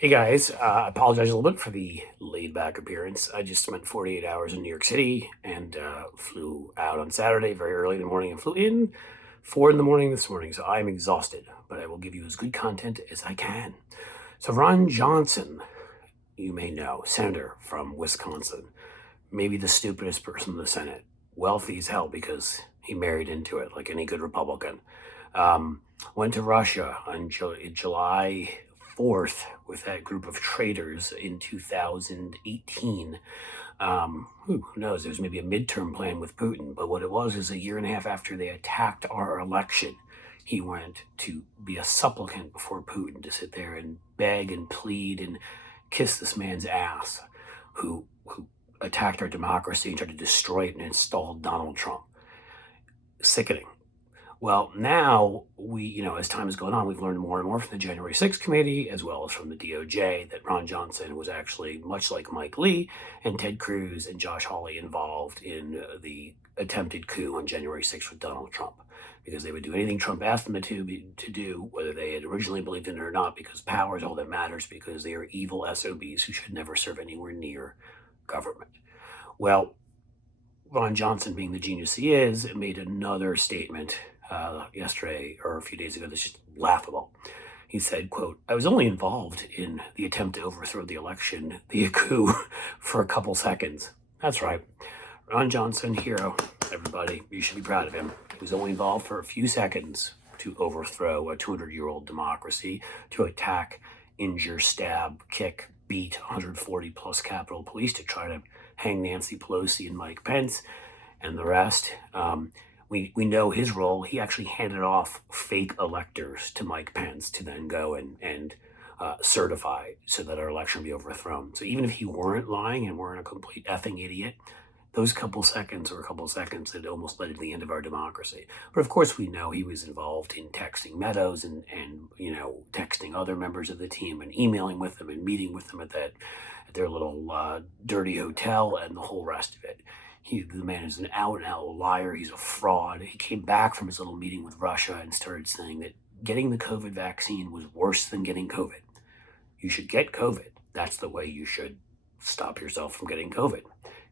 Hey guys, I apologize a little bit for the laid back appearance. I just spent 48 hours in New York City and flew out on Saturday very early in the morning and flew in 4 in the morning this morning. So I'm exhausted, but I will give you as good content as I can. So Ron Johnson, you may know, senator from Wisconsin, maybe the stupidest person in the Senate, wealthy as hell because he married into it like any good Republican. Went to Russia on July 4th with that group of traitors in 2018. Who knows? There was maybe a midterm plan with Putin, but what it was is a year and a half after they attacked our election, he went to be a supplicant before Putin to sit there and beg and plead and kiss this man's ass who attacked our democracy and tried to destroy it and installed Donald Trump. Sickening. Well, now as time has gone on, we've learned more and more from the January 6th committee, as well as from the DOJ, that Ron Johnson was actually, much like Mike Lee and Ted Cruz and Josh Hawley, involved in the attempted coup on January 6th with Donald Trump, because they would do anything Trump asked them to do, whether they had originally believed in it or not, because power is all that matters, because they are evil SOBs who should never serve anywhere near government. Well, Ron Johnson, being the genius he is, made another statement yesterday or a few days ago that's just laughable. He said, quote, "I was only involved in the attempt to overthrow the election, the coup, for a couple seconds." That's right. Ron Johnson, hero, everybody. You should be proud of him. He was only involved for a few seconds to overthrow a 200-year-old democracy, to attack, injure, stab, kick, beat 140 plus Capitol Police, to try to hang Nancy Pelosi and Mike Pence and the rest. We know his role. He actually handed off fake electors to Mike Pence to then go and certify so that our election be overthrown. So even if he weren't lying and weren't a complete effing idiot, those couple seconds were a couple seconds that almost led to the end of our democracy. But of course, we know he was involved in texting Meadows and texting other members of the team and emailing with them and meeting with them at their little dirty hotel and the whole rest of it. The man is an out-and-out liar. He's a fraud. He came back from his little meeting with Russia and started saying that getting the COVID vaccine was worse than getting COVID. You should get COVID. That's the way you should stop yourself from getting COVID,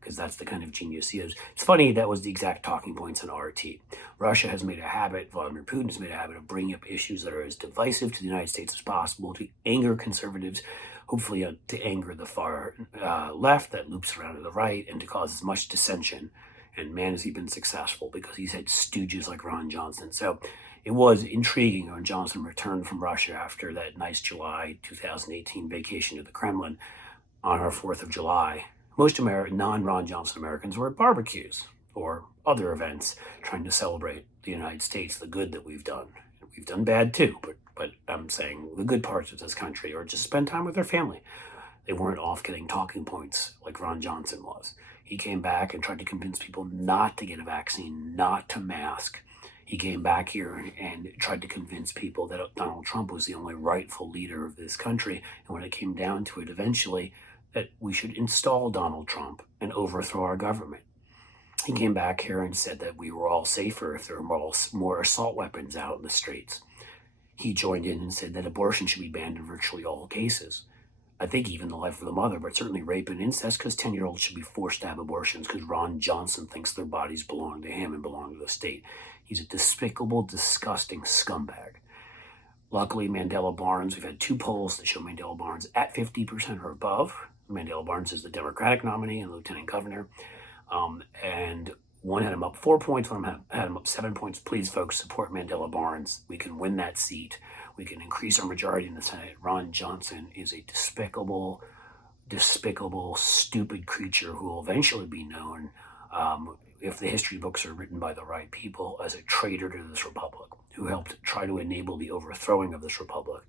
because that's the kind of genius he is. It's funny, that was the exact talking points in RT. Russia has made a habit, Vladimir Putin has made a habit of bringing up issues that are as divisive to the United States as possible, to anger conservatives, hopefully to anger the far left that loops around to the right, and to cause as much dissension. And man, has he been successful, because he's had stooges like Ron Johnson. So it was intriguing when Johnson returned from Russia after that nice July 2018 vacation to the Kremlin on our 4th of July. Most non-Ron Johnson Americans were at barbecues or other events trying to celebrate the United States, the good that we've done. We've done bad too, but I'm saying the good parts of this country, or just spend time with their family. They weren't off getting talking points like Ron Johnson was. He came back and tried to convince people not to get a vaccine, not to mask. He came back here and tried to convince people that Donald Trump was the only rightful leader of this country. And when it came down to it, eventually, that we should install Donald Trump and overthrow our government. He came back here and said that we were all safer if there were more assault weapons out in the streets. He joined in and said that abortion should be banned in virtually all cases. I think even the life of the mother, but certainly rape and incest, because 10-year-olds should be forced to have abortions because Ron Johnson thinks their bodies belong to him and belong to the state. He's a despicable, disgusting scumbag. Luckily, Mandela Barnes, we've had 2 polls that show Mandela Barnes at 50% or above. Mandela Barnes is the Democratic nominee and lieutenant governor. And one had him up 4 points, one had him up 7 points. Please, folks, support Mandela Barnes. We can win that seat. We can increase our majority in the Senate. Ron Johnson is a despicable, stupid creature who will eventually be known, if the history books are written by the right people, as a traitor to this republic, who helped try to enable the overthrowing of this republic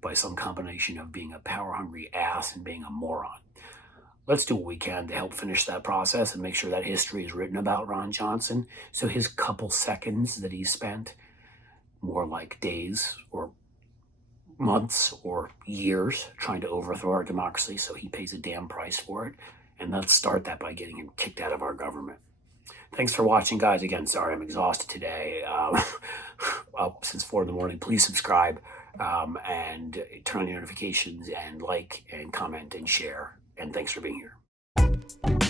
by some combination of being a power-hungry ass and being a moron. Let's do what we can to help finish that process and make sure that history is written about Ron Johnson, so his couple seconds that he spent, more like days or months or years, trying to overthrow our democracy, so he pays a damn price for it. And let's start that by getting him kicked out of our government. Thanks for watching, guys. Again, sorry I'm exhausted today. Up since 4 in the morning. Please subscribe. and turn on your notifications and like and comment and share. And thanks for being here.